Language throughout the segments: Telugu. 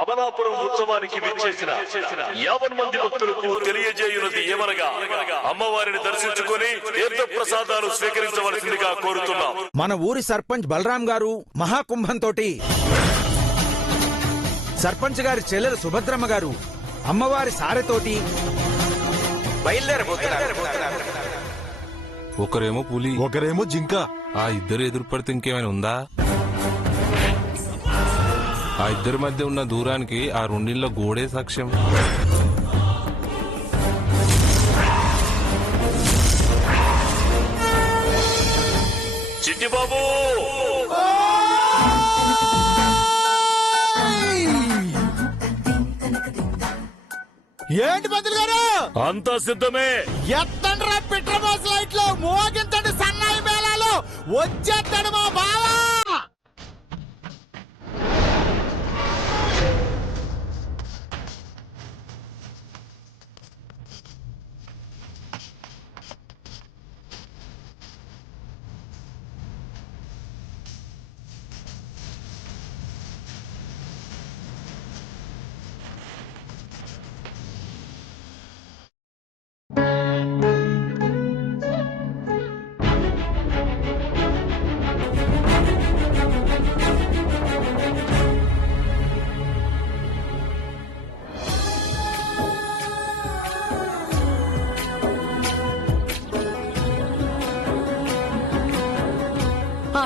అమలాపురం ఉత్సవానికి విచ్చేసిన 50 మంది భక్తులకు తెలియజేయున్నది ఏమనగా అమ్మవారిని దర్శించుకుని తీర్థ ప్రసాదాలు స్వీకరించవలసిందిగా కోరుతున్నాం. మన ఊరి సర్పంచ్ బలరాం గారు మహాకుంభంతో సర్పంచ్ గారి చెల్లెలు సుభద్రమ్మ గారు అమ్మవారి సారెతోటి బయలుదేరబోతున్నారు. ఒకరేమో పులి, ఒకరేమో జింక. ఆ ఇద్దరు ఎదురు పడితే ఇంకేమైనా ఉందా? ఆ ఇద్దరి మధ్య ఉన్న దూరానికి ఆ రెండిళ్ళ గోడే సాక్ష్యం. చిట్టిబాబు, ఏంటి పంతులు గారు? అంతా సిద్ధమే. ఎత్తండి రా పిట్రమాస్ లైట్లు, మోగించండి సన్నాయి మేళాలు, వచ్చేస్తాడు మా బావా.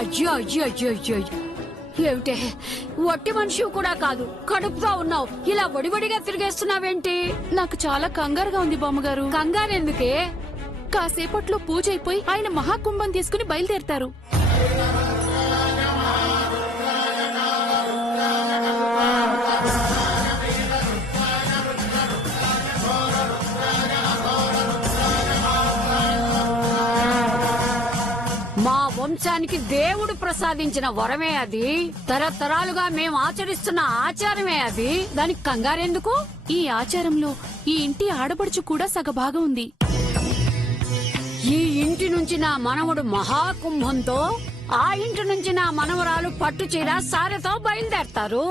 అయ్యో అయ్యో అయ్యో అయ్యో, ఏమిటే వట్టి మనిషి కూడా కాదు, కడుపుగా ఉన్నావు, ఇలా వడివడిగా తిరిగేస్తున్నావేంటి? నాకు చాలా కంగారుగా ఉంది బామ్మగారు. కంగారెందుకే? కాసేపట్లో పూజ అయిపోయి ఆయన మహాకుంభం తీసుకుని బయలుదేరతారు. మా వంశానికి దేవుడు ప్రసాదించిన వరమే అది, తరతరాలుగా మేము ఆచరిస్తున్న ఆచారమే అది, దానికి కంగారెందుకు? ఈ ఆచారంలో ఈ ఇంటి ఆడపడుచు కూడా సగభాగం ఉంది. ఈ ఇంటి నుంచి నా మనవడు మహాకుంభంతో, ఆ ఇంటి నుంచి నా మనవరాలు పట్టుచీర సారెతో బయలుదేరతారు.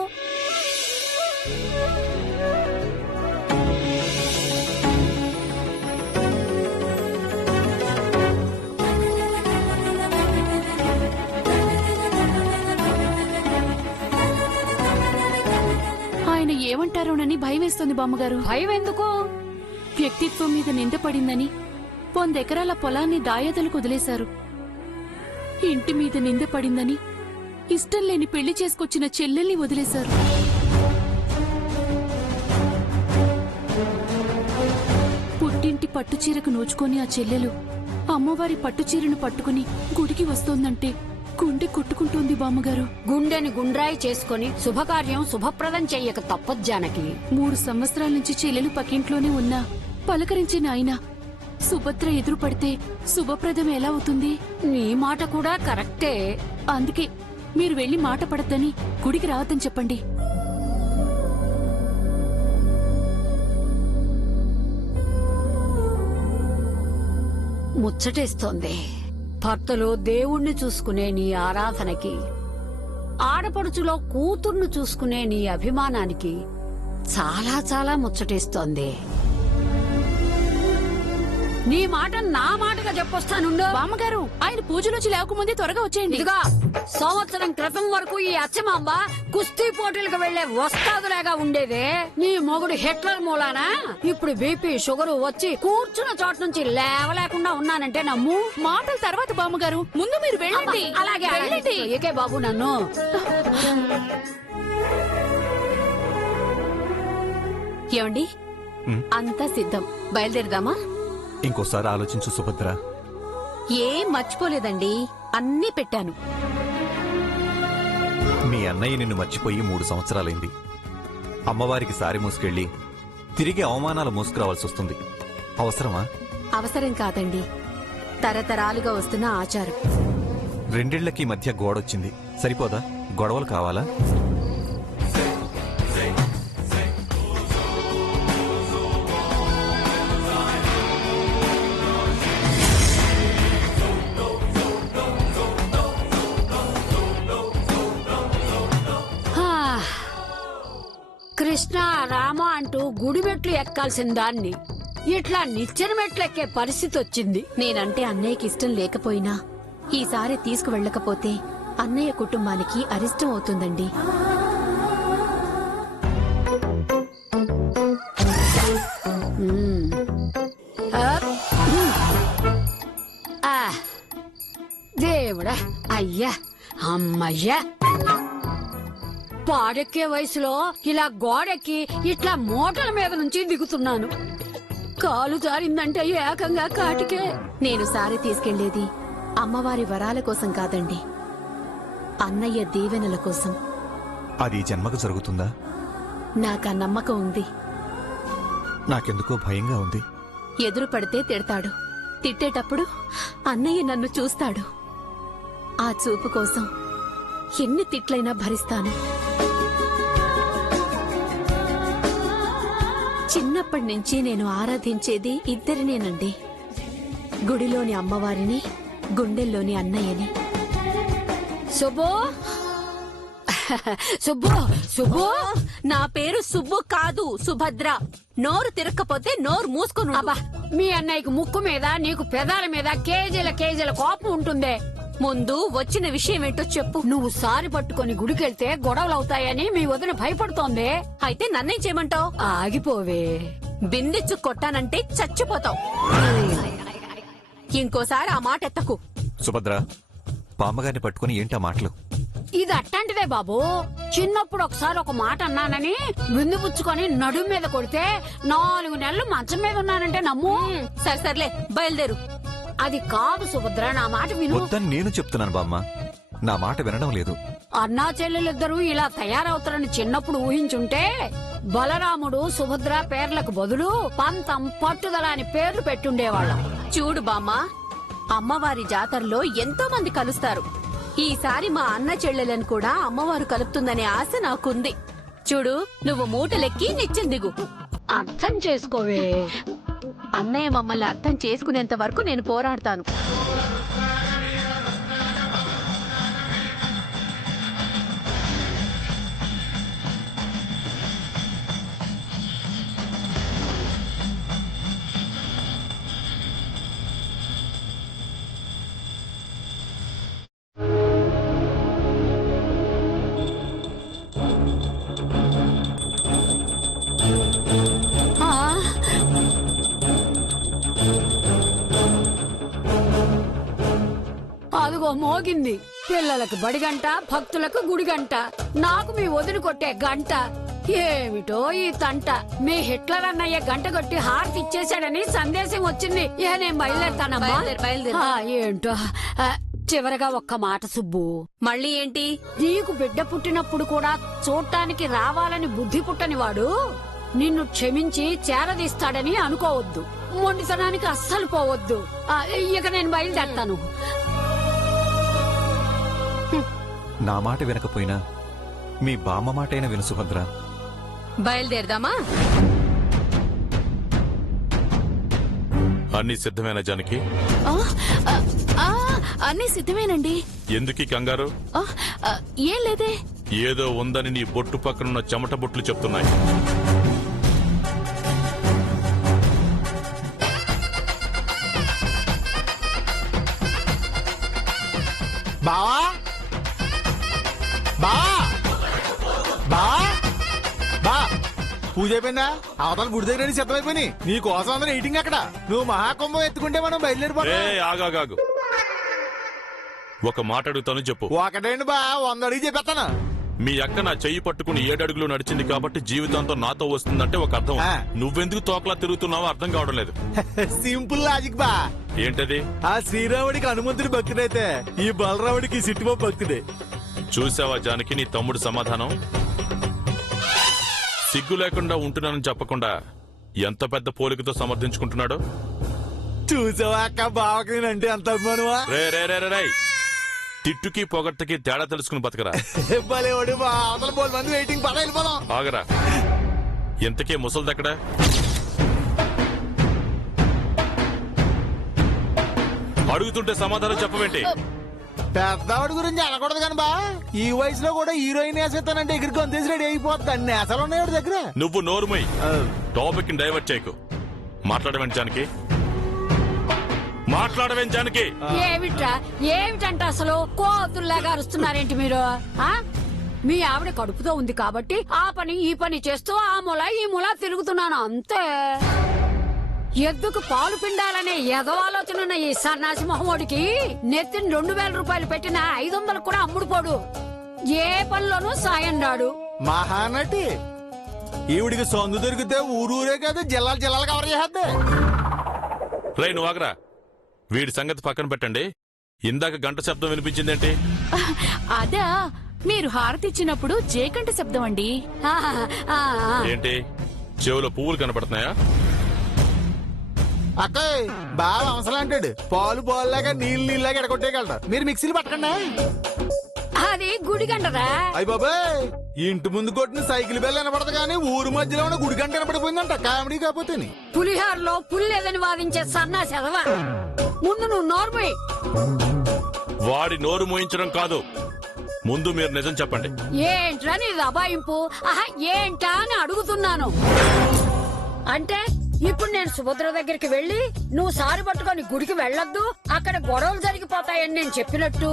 ఆయన ఏమంటారోనని భయం వేస్తుంది బామ్మగారు. భయం ఎందుకు? వ్యక్తిత్వం మీద నింద పడిందని 100 ఎకరాల పొలాన్ని దాయాదులకు వదిలేశారు. ఇంటి మీద నింద పడిందని ఇష్టం లేని పెళ్లి చేసుకొచ్చిన చెల్లెల్ని వదిలేశారు. పుట్టింటి పట్టుచీరకు నోచుకొని ఆ చెల్లెలు అమ్మవారి పట్టుచీరను పట్టుకుని గుడికి వస్తోందంటే గుండె కొట్టుకుంటోంది బామ్మగారు. గుండెని గుండ్రాయి చేసుకుని శుభకార్యం శుభప్రదం చెయ్యక తప్పదు జానకి. 3 సంవత్సరాల నుంచి చెల్లెలు పక్కింట్లోనే ఉన్నా పలకరించిన ఆయన సుభద్ర ఎదురు పడితే శుభప్రదం ఎలా అవుతుంది? నీ మాట కూడా కరెక్టే. అందుకే మీరు వెళ్లి మాట పడద్దని గుడికి రావద్దని చెప్పండి. ముచ్చటేస్తోంది. భర్తలో దేవుణ్ణి చూసుకునే నీ ఆరాధనకి, ఆడపడుచులో కూతుర్ను చూసుకునే నీ అభిమానానికి చాలా చాలా ముచ్చటేస్తోంది. నీ మాట నా మాటగా చెప్పొస్తానుండు. బామ్మగారు, ఆయన పూజలోంచి లేవకముందే త్వరగా వచ్చేయండి. ఇదిగా సంవత్సరం క్రితం వరకు ఈ అచ్చమాంబ కుస్తీ పోటీలకు వెళ్లే వస్తాదులాగా ఉండేదే. నీ మొగుడు హిట్లర్ మూలానా ఇప్పుడు బీపీ షుగరు వచ్చి కూర్చున్న చోట నుంచి లేవలేకుండా ఉన్నానంటే నమ్ము. మాటల తర్వాత బామ్మగారు, ముందు మీరు వెళ్ళండి. అలాగే వెళ్ళండి. ఏకే బాబు నన్ను. ఏమండి, అంతా సిద్ధం, బయలుదేరదామా? ఇంకోసారి ఆలోచించు సుభద్ర. ఏం మర్చిపోలేదండి, అన్నీ పెట్టాను. మీ అన్నయ్య నిన్ను మర్చిపోయి 3 సంవత్సరాలైంది. అమ్మవారికి సారి మోసుకెళ్లి తిరిగి అవమానాలు మోసుకురావాల్సి వస్తుంది. అవసరమా? అవసరం కాదండి, తరతరాలుగా వస్తున్న ఆచారం. 2 ఇళ్లకి మధ్య గోడొచ్చింది, సరిపోదా? గొడవలు కావాలా? కృష్ణ రామ అంటూ గుడి మెట్లు ఎక్కాల్సిన దాన్ని ఇట్లా నిచ్చెన మెట్లు ఎక్కే పరిస్థితి వచ్చింది. నేనంటే అన్నయ్యకి ఇష్టం లేకపోయినా ఈసారి తీసుకువెళ్ళకపోతే అన్నయ్య కుటుంబానికి అరిష్టం అవుతుందండి. ఆ, దేవుడా, అయ్యా, అమ్మయ్యా. పాడెక్కే వయసులో ఇలా గోడెక్కి ఇట్లా మోటల మీద నుంచి దిగుతున్నాను. కాలు జారిందంటే ఏకంగా కాటికే. నేను సారి తీసుకెళ్లేది అమ్మవారి వరాల కోసం కాదండి, అన్నయ్య దీవెనల కోసం. అది ఈ జన్మకు జరుగుతుందా? నాకా నమ్మకం ఉంది. నాకెందుకో భయంగా ఉంది. ఎదురు పడితే తిడతాడు, తిట్టేటప్పుడు అన్నయ్య నన్ను చూస్తాడు. ఆ చూపు కోసం ఎన్ని తిట్లైనా భరిస్తాను. చిన్నప్పటి నుంచి నేను ఆరాధించేది ఇద్దరినేనండి, గుడిలోని అమ్మవారిని, గుండెల్లోని అన్నయ్యని. సుబ్బు, సుబ్బు, సుబ్బు. నా పేరు సుబ్బు కాదు, సుభద్ర. నోరు తిరక్కపోతే నోరు మూసుకుని అబ్బా, మీ అన్నయ్యకి ముక్కు మీద నీకు పెదాల మీద కేజీల కేజీల కోపం ఉంటుందే. ముందు వచ్చిన విషయం ఏంటో చెప్పు. నువ్వు సారి పట్టుకొని గుడికెళ్తే గొడవలు అవుతాయని మీ వదిన భయపడుతోంది. అయితే నన్నేం చేయమంటావు? ఆగిపోవే. బిందెచ్చు కొట్టానంటే చచ్చిపోతావు. ఇంకోసారి ఆ మాట ఎత్తకు. సుభద్ర, బామ్మగారిని పట్టుకుని ఏంటా మాటలు? ఇది అట్టంటిదే బాబు. చిన్నప్పుడు ఒకసారి ఒక మాట అన్నానని బిందు పుచ్చుకొని నడుం మీద కొడితే 4 నెలలు మంచం మీద ఉన్నానంటే నమ్ము. సరే సర్లే, బయలుదేరు. అది కాదు సుభద్ర, నా మాట విను. వద్దని నేను చెప్తున్నాను బామ్మ, నా మాట వినడం లేదు. అన్నా చెల్లెలిద్దరూ ఇలా తయారవుతారని చిన్నప్పుడు ఊహించుంటే బలరాముడు సుభద్ర పేర్లకు బదులు పంతం, పట్టుదల అని పేర్లు పెట్టుండేవాళ్ళం. చూడు బామ్మ, అమ్మవారి జాతరలో ఎంతో మంది కలుస్తారు. ఈసారి మా అన్న చెల్లెలను కూడా అమ్మవారు కలుపుతుందనే ఆశ నాకుంది. చూడు, నువ్వు మూటలెక్కి నిచ్చెన దిగు. అర్థం చేసుకోవే. అన్నయ్య మమ్మల్ని అర్థం చేసుకునేంత వరకు నేను పోరాడతాను. ఆ, అదిగో మోగింది. పిల్లలకు బడి గంట, భక్తులకు గుడి గంట, నాకు మీ వదిలి కొట్టే గంట. ఏమిటో ఈ తంట. మీ హిట్లర్ అన్నయ్య గంట కొట్టి హారతి ఇచ్చేశాడని సందేశం వచ్చింది. ఇక నేను బయలుదేరుతానమ్మా. బయలుదేరు, బయలుదేరు. ఏంటో. చివరగా ఒక్క మాట సుబ్బు. మళ్ళీ ఏంటి? నీకు బిడ్డ పుట్టినప్పుడు కూడా చూడటానికి రావాలని బుద్ధి పుట్టని వాడు నిన్ను క్షమించి చేరదీస్తాడని అనుకోవద్దు. మొండితనానికి అస్సలు పోవద్దు. ఇక నేను బయలుదేరుతాను. నా మాట వినకపోయినా మీ బామ్మ మాటైనా విను సుభద్ర. బయలుదేరదామా? అన్ని సిద్ధమేనా జానకి? అన్నీ సిద్ధమేనండి. ఎందుకీ కంగారు? ఏం లేదే. ఏదో ఉందని నీ బొట్టు పక్కనున్న చెమట బొట్లు చెప్తున్నాయి. బావా, బావా, బావా, బా పూజ అయిపోయిందా? అవతల గుడి దగ్గర సిద్ధమైపోయినాయి. నీ కోసం అందరూ ఎయిటింగ్ అక్కడ. నువ్వు మహాకుంభం ఎత్తుకుంటే మనం బయలుదేరిపోతాం. ఆగాగాగు, ఒక మాట అడుగుతాను చెప్పు. ఒకటేంటి బా, 100 అడిగి చెప్పేస్తాను. మీ అక్క నా చెయ్యి పట్టుకుని 7 అడుగులు నడిచింది కాబట్టి జీవితాంతం నాతో వస్తుందంటే ఒక అర్థం. ఆ. నువ్వెందుకు తోకలా తిరుగుతున్నావో అర్థం కావడం లేదు. సింపుల్ లాజిక్ బా. ఏంటది? ఆ శ్రీరాముడికి హనుమంతుడి భక్తుడైతే ఈ బలరాముడికి సిట్టిబాబు భక్తుడే. చూసావా జానకి నీ తమ్ముడు సమాధానం? సిగ్గు లేకుండా ఉంటున్నానని చెప్పకుండా ఎంత పెద్ద పోలికతో సమర్థించుకుంటున్నాడో చూసావా అక్క, బావకి నేనంటే అంత అభిమానమా? రే రే రే రే రేయ్. తిట్టుకి పొగట్టుకి తేడా తెలుసుకుని బతకరా. భలేవాడు బా, అవతల 4 మంది వెయిటింగ్. పద వెళ్ళిపోదాం. ఆగరా. ఎంతకే ముసలిదెక్కడా? అడుగుతుంటే సమాధానం చెప్పవేంటి? పెద్దవాడి గురించి అనకూడదు కానీ బా ఈ వయసులో కూడా హీరోయిన్ వేసేస్తానంటే ఎగిరికి అంతేసి రెడీ అయిపోతుంది అన్ని నేసలు ఉన్నాయి వాడి దగ్గర. నువ్వు నోరుమై టాపిక్ ని డైవర్ట్ చేయకు. మాట్లాడవేంచానికి మాట్లాడవేంచానికి ఏమిట్రా ఏమిటంటే అసలు కోతుల్లాగా అరుస్తున్నారేంటి మీరు? ఆ మీ ఆవిడ కడుపుతో ఉంది కాబట్టి ఆ పని ఈ పని చేస్తూ ఆ మూల ఈ మూల తిరుగుతున్నాను అంతే. ఎద్దుకు పాలు పిండాలనే ఏదో ఆలోచన ఉన్న ఈ సన్నాసి మొహమోడికి నెత్తిని 2000 రూపాయలు పెట్టిన 500 కూడా అమ్ముడుపోడు. ఏ పనిలోనూ సాయం రాడు. మహానటి ఈవిడికి సొందు దొరికితే ఊరూరే కాదు జిల్లాలు జిల్లాలు కవర్ చేద్దే. రేయ్ నువ్వు ఆగరా. వీడి సంగతి పక్కన పెట్టండి. ఇందాక గంట శబ్దం వినిపించిందేంటి? అదా మీరు హారతిచ్చినప్పుడు జేకంట శబ్దం అండి. ఆ, ఆ, ఆ. ఏంటి చెవులో పువ్వులు కనపడుతున్నాయా? అక్కయ్ బాగా అవసరం అంటాడు. పాలు పాలులాగా నీళ్ళలాగా ఎడగొట్టేయగలడు. మీరు మిక్సీలు పట్టకండి. అది గుడిగంటరా. అయ్య బాబాయ్ ఇంటి ముందు కొట్టిన సైకిల్ బెల్ వినపడదు కానీ ఊరు మధ్యలో ఉన్న గుడి గంట వినపడిపోయిందంట. కామెడీ కాకపోతే పులిహారలో పుల్లేదని వాదించే సన్నాసి ఎదవా. ముందు నువ్వు నోర్మై. వాడి నోరు మోయించడం కాదు, ముందు మీరు నిజం చెప్పండి. ఏంట్రా నీ దబాయింపు? ఆహా ఏంటా అని అడుగుతున్నాను. అంటే ఇప్పుడు నేను సుభద్ర దగ్గరికి వెళ్లి నువ్వు సారి పట్టుకొని గుడికి వెళ్ళొద్దు, అక్కడ గొడవలు జరిగిపోతాయని నేను చెప్పినట్టు,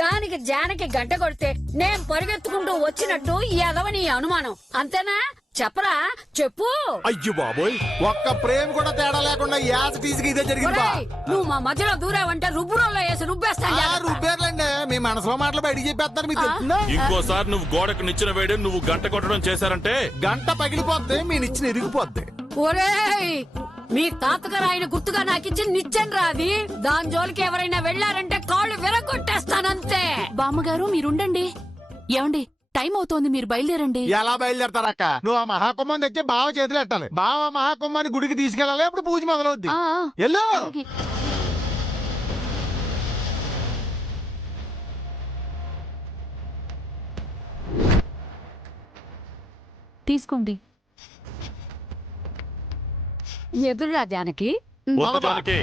దానికి జానకి గంట కొడితే నేను పరిగెత్తుకుంటూ వచ్చినట్టు ఎదవని అనుమానం అంతేనా? చెప్పరా చెప్పు. అయ్యో బాబోయ్ ఒక్క ప్రేమ కూడా తేడా లేకుండా యాస టీజీకి ఇదే జరిగింది. బా. ఒరేయ్, నువ్వు మా మధ్యలో దూరావంటే రుబ్బురోల్లో వేసి రుబ్బేస్తాను. ఆ రుబ్బేర్లండి మీ మనసులో మాటలు బయటికి చెప్పేస్తారు. మీకు తెలుస్తుందా? ఇంకోసారి నువ్వు గోడకు నిచ్చిన వేడి నువ్వు గంట కొట్టడం చేశారంటే గంట పగిలిపోద్ది మీ నిచ్చిన ఇరిగిపోద్ది. ఒరేయ్ మీ తాతగారు ఆయన గుర్తుగా నాకిచ్చి నిచ్చెన్ రాది. దాని జోలికి ఎవరైనా వెళ్లారంటే కాళ్ళు విరగొట్టేస్తానంతే. బామ్మగారు మీరుండండి. ఏమండి టైం అవుతోంది, మీరు బయలుదేరండి. ఎలా బయలుదేరతారక్క? నువ్వు ఆ మహాకుంభం తెచ్చి బావ చేతులు ఎట్టాలి. బావ మహాకుంభాన్ని గుడికి తీసుకెళ్ళాలి. అప్పుడు పూజ మొదలవుద్ది. ఆ, ఆ. ఎల్లో అలాగే. తీసుకోండి. ఎదురురా జానకి. వద్దు జానకి.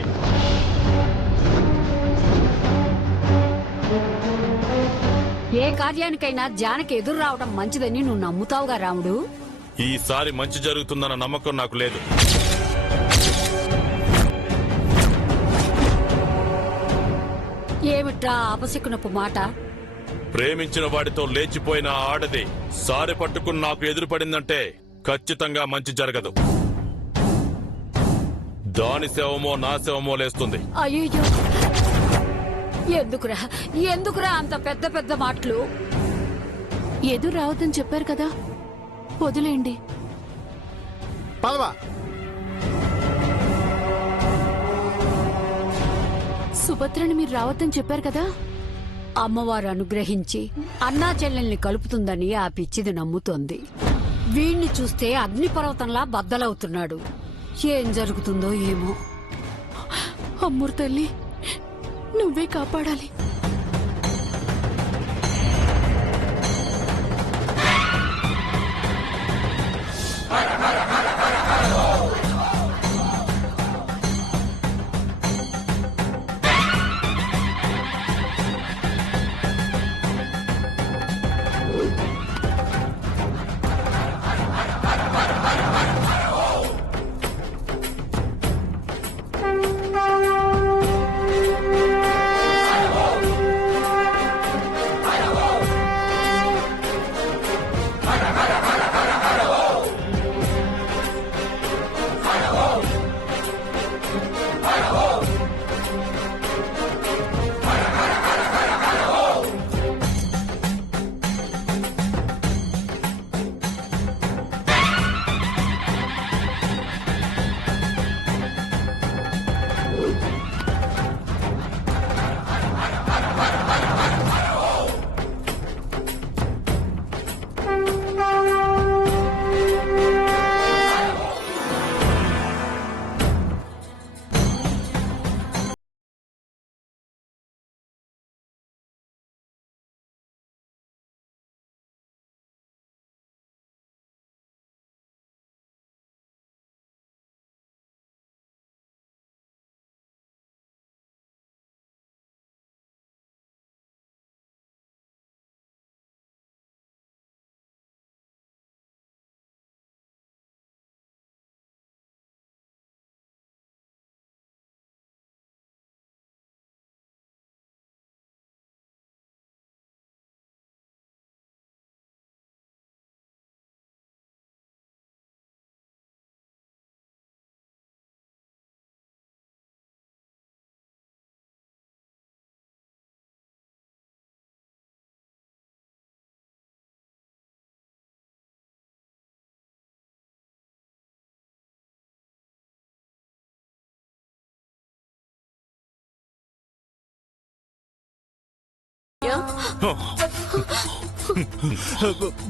ఏ కార్యానికైనా జానకి ఎదురు రావడం మంచిదని నువ్వు నమ్ముతావుగా రాముడు? ఈసారి మంచి జరుగుతుందన్న నమ్మకం నాకు లేదు. ఏమిట్రా అపశకునపు మాట? ప్రేమించిన వాడితో లేచిపోయిన ఆ ఆడది సారి పట్టుకుని నాకు ఎదురుపడిందంటే ఖచ్చితంగా మంచి జరగదు. దాని శవమో నా శవమో లేస్తుంది. అయ్యో ఎందుకురా ఎందుకురా అంత పెద్ద పెద్ద మాటలు? ఎదురు రావద్దని చెప్పారు కదా, వదిలేండి. పదవా. సుభద్రని మీరు రావద్దని చెప్పారు కదా. అమ్మవారు అనుగ్రహించి అన్నా చెల్లెల్ని కలుపుతుందని ఆ పిచ్చిది నమ్ముతోంది. వీణ్ణి చూస్తే అగ్నిపర్వతంలా బద్దలవుతున్నాడు. ఏం జరుగుతుందో ఏమో. అమ్మూరు తల్లి నువ్వే కాపాడాలి.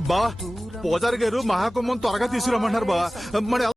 బా పూజారి గారు మహాకుంభం త్వరగా తీసుకురమ్మన్నారు బా మరి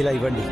ఇలా ఇవ్వండి.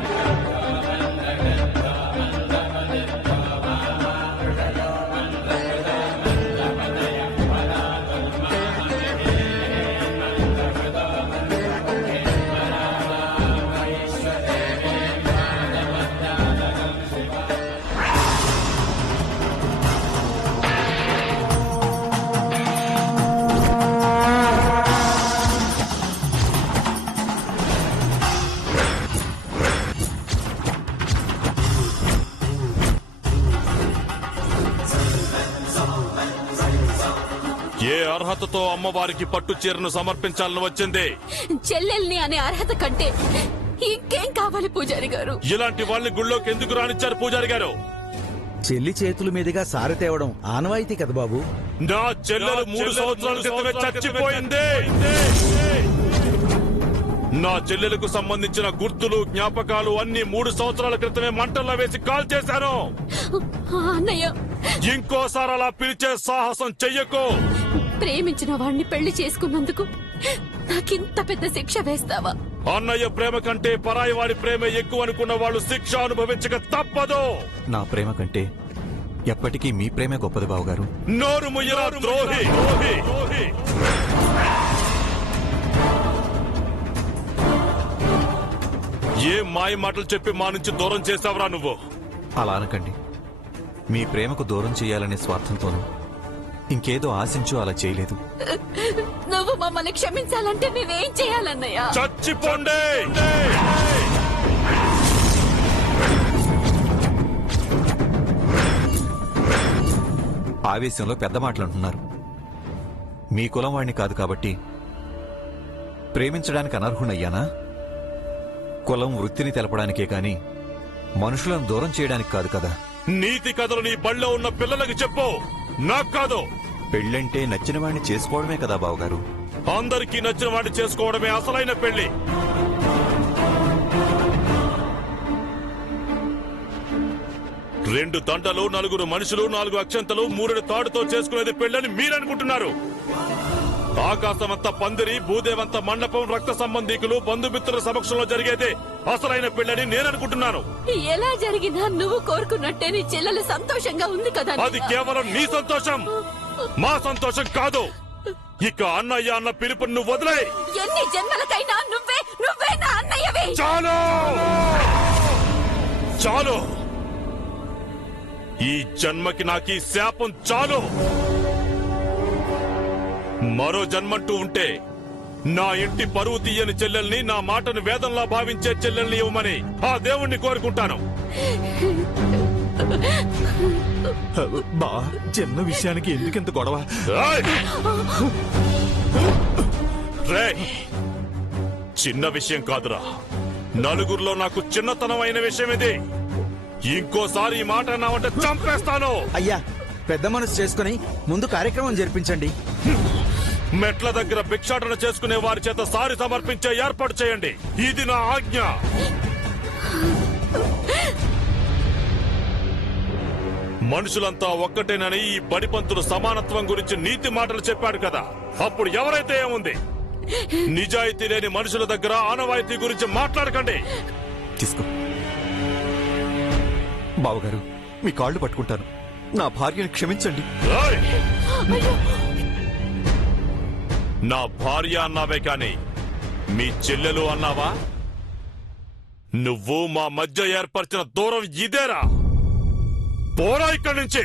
ఏ అర్హతతో అమ్మవారికి పట్టు చీరను సమర్పించాలని వచ్చింది? చెల్లెల్ని అనే అర్హత కంటే ఇంకేం కావాలి పూజారి గారు? ఇలాంటి వాళ్ళని గుళ్ళోకి ఎందుకు రానిచ్చారు పూజారి గారు? చెల్లి చేతుల మీదుగా సారి తేవడం ఆనవాయితీ కదా బాబు. నా చెల్లెలు 3 సంవత్సరాల క్రితమే చచ్చిపోయింది. నా చెల్లెలకు సంబంధించిన గుర్తులు జ్ఞాపకాలు అన్ని 3 సంవత్సరాల క్రితమే మంటల్లో వేసి కాల్ చేశాను. అన్నయ్య, ఇంకోసారి అలా పిలిచే సాహసం చెయ్యకు. ప్రేమించిన వాణ్ణి పెళ్లి చేసుకున్నందుకు నాకింత పెద్ద శిక్ష వేస్తావా? అన్నయ్య ప్రేమ కంటే పరాయి వాడి ప్రేమ ఎక్కువ అనుకున్న వాళ్ళు శిక్ష అనుభవించక తప్పదు. నా ప్రేమ కంటే ఎప్పటికీ మీ ప్రేమే గొప్పది బావగారు. నోరు ముయ్యరా ద్రోహి. ఏ మాయ మాటలు చెప్పి మా నుంచి దూరం చేస్తావురా నువ్వు? అలా అనకండి. మీ ప్రేమకు దూరం చేయాలనే స్వార్థంతోనూ ఇంకేదో ఆశించు అలా చేయలేదు. నువ్వు మమ్మల్ని క్షమించాలంటే మేమేం చేయాలన్నయ్య? చచ్చిపోండి. ఆవేశంలో పెద్ద మాటలంటున్నారు. మీ కులం వాణ్ణి కాదు కాబట్టి ప్రేమించడానికి అనర్హుణయ్యానా? కులం వృత్తిని తెలపడానికే కాని మనుషులను దూరం చేయడానికి కాదు కదా. నీతి కథలు నీ బళ్ళో ఉన్న పిల్లలకు చెప్పు, నాకు కాదు. పెళ్ళంటే నచ్చిన వాణ్ణి చేసుకోవడమే కదా బావగారు. అందరికీ నచ్చిన వాడిని చేసుకోవడమే అసలైన పెళ్లి. రెండు దండలు, 4 మనుషులు, 4 అక్షంతలు, 3 తాడుతో చేసుకునేది పెళ్ళని మీరనుకుంటున్నారు. ఆకాశమంతా పందిరి, భూదేవంత మండపం, రక్త సంబంధీకులు, బంధుమిత్రుల సమక్షంలో జరిగేదే అసలైన పెళ్ళని నేననుకుంటున్నాను. ఎలా జరిగినా నువ్వు కోరుకున్నట్టే నీ చెల్లెలు సంతోషంగా ఉంది కదా? అది కేవలం నీ సంతోషం, మా సంతోషం కాదు. ఇక అన్నయ్య అన్న పిలుపు నువ్వు వదిలే. ఎన్ని జన్మలకైనా నువ్వే నువ్వే నా అన్నయ్యవి. చాలు చాలు, ఈ జన్మకి నాకు ఈ శాపం చాలు. మరో జన్మంటూ ఉంటే నా ఇంటి పరువు తీయని చెల్లెల్ని, నా మాటను వేదంలా భావించే చెల్లెల్ని ఇవ్వమని ఆ దేవుణ్ణి కోరుకుంటాను. బా చిన్న విషయానికి ఎందుకింత గొడవ? ఏయ్! రేయ్! చిన్న విషయం కాదురా, నలుగురిలో నాకు చిన్నతనం అయిన విషయం ఇది. ఇంకోసారి ఈ మాట అన్నావంటే చంపేస్తాను. అయ్యా పెద్ద మనసు చేసుకుని ముందు కార్యక్రమం జరిపించండి. మెట్ల దగ్గర భిక్షాటన చేసుకునే వారి చేత సారి సమర్పించే ఏర్పాటు చేయండి. ఇది నా ఆజ్ఞ. మనుషులంతా ఒక్కటేనని ఈ బడిపంతులు సమానత్వం గురించి నీతి మాటలు చెప్పాడు కదా, అప్పుడు ఎవరైతే ఏముంది? నిజాయితీ లేని మనుషుల దగ్గర ఆనవాయితీ గురించి మాట్లాడకండి. తీసుకో బావగారు, మీ కాళ్ళు పట్టుకుంటాను. నా భార్యను క్షమించండి. ఏయ్! నా భార్య అన్నావే కాని మీ చెల్లెలు అన్నావా? నువ్వు మా మధ్య ఏర్పరిచిన దూరం ఇదేరా. పోరా ఇక్కడి నుంచి.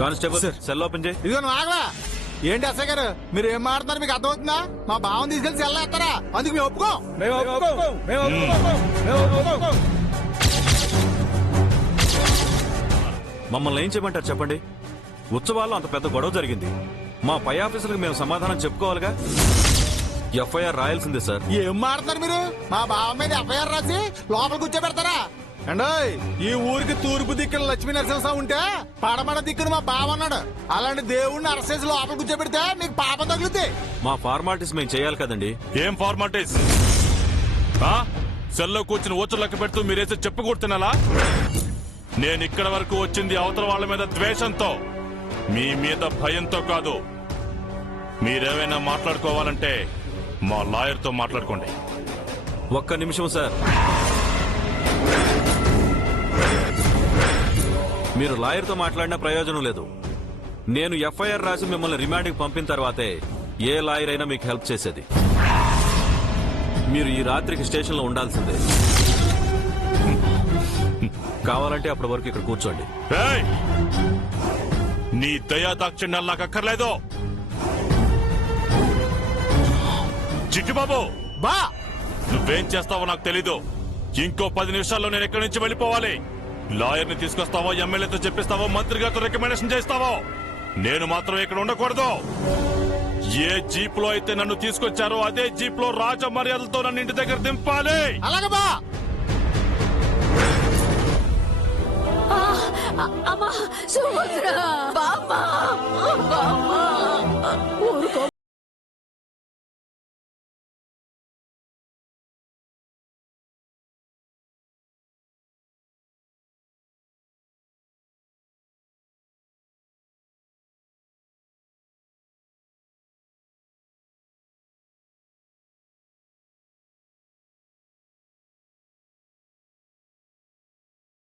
కానిస్టేబుల్ సెల్ ఓపెన్ చేయి. ఇదిగో నువ్వు ఆగవా? ఏంటి అసయ్య గారు, మీరు ఏం మాట్లాడుతున్నారు? మీకు అర్థమవుతుందా? మా బావని తీసుకెళ్లి సెల్ల ఎత్తారా? అందుకు మేము ఒప్పుకో. మమ్మల్ని ఏం చేయమంటారు చెప్పండి? ఉత్సవాల్లో అంత పెద్ద గొడవ జరిగింది. మా పై ఆఫీసర్లకు మేము సమాధానం చెప్పుకోవాలిగా. FIR రాయాల్సిందే sir. ఏం మాట్లాడుతున్నారు మీరు? మా బావ మీద ఎఫ్ఐఆర్ రాసి లోపల కూర్చోబెడతారా? అండోయ్, ఈ ఊరికి తూర్పు దిక్కున లక్ష్మీ నరసింహ ఉంటే పడమడ దిక్కున మా బావ అన్నాడు. అలాంటి దేవుణ్ణి అరెస్ట్ లోపల కూర్చోబెడితే మీకు పాపం తగులుద్ది. మా ఫార్మాలిటీస్ మేము చేయాలి కదండి. ఏం ఫార్మాలిటీస్? సెల్లో కూర్చుని ఓచర్ లెక్క పెడుతూ మీరేసి చెప్పుకూడుతున్నాలా? నేను ఇక్కడ వరకు వచ్చింది అవతల వాళ్ళ మీద ద్వేషంతో, మీ మీద భయంతో కాదు. మీరేమైనా మాట్లాడుకోవాలంటే మా లాయర్తో మాట్లాడుకోండి. ఒక్క నిమిషం సార్. మీరు లాయర్తో మాట్లాడినా ప్రయోజనం లేదు. నేను ఎఫ్ఐఆర్ రాసి మిమ్మల్ని రిమాండ్కి పంపిన తర్వాతే ఏ లాయర్ అయినా మీకు హెల్ప్ చేసేది. మీరు ఈ రాత్రికి స్టేషన్లో ఉండాల్సిందే. కావాలంటే అప్పటి వరకు ఇక్కడ కూర్చోండి. ఏయ్! నీ దయా దాక్షిణ్యాలు నాకు అక్కర్లేదు. చిట్టిబాబు, బా నువ్వేం చేస్తావో నాకు తెలీదు. ఇంకో 10 నిమిషాల్లో నేను ఎక్కడి నుంచి వెళ్ళిపోవాలి. లాయర్ని తీసుకొస్తావో, ఎమ్మెల్యేతో చెప్పిస్తావో, మంత్రి గారితో రికమెండేషన్ చేస్తావో, నేను మాత్రం ఇక్కడ ఉండకూడదు. ఏ జీప్ లో అయితే నన్ను తీసుకొచ్చారో అదే జీప్ లో రాజ మర్యాదలతో నన్ను ఇంటి దగ్గర దింపాలి. అలాగే బా. అమ్మా సుభద్ర, బామ్మ, బామ్మ,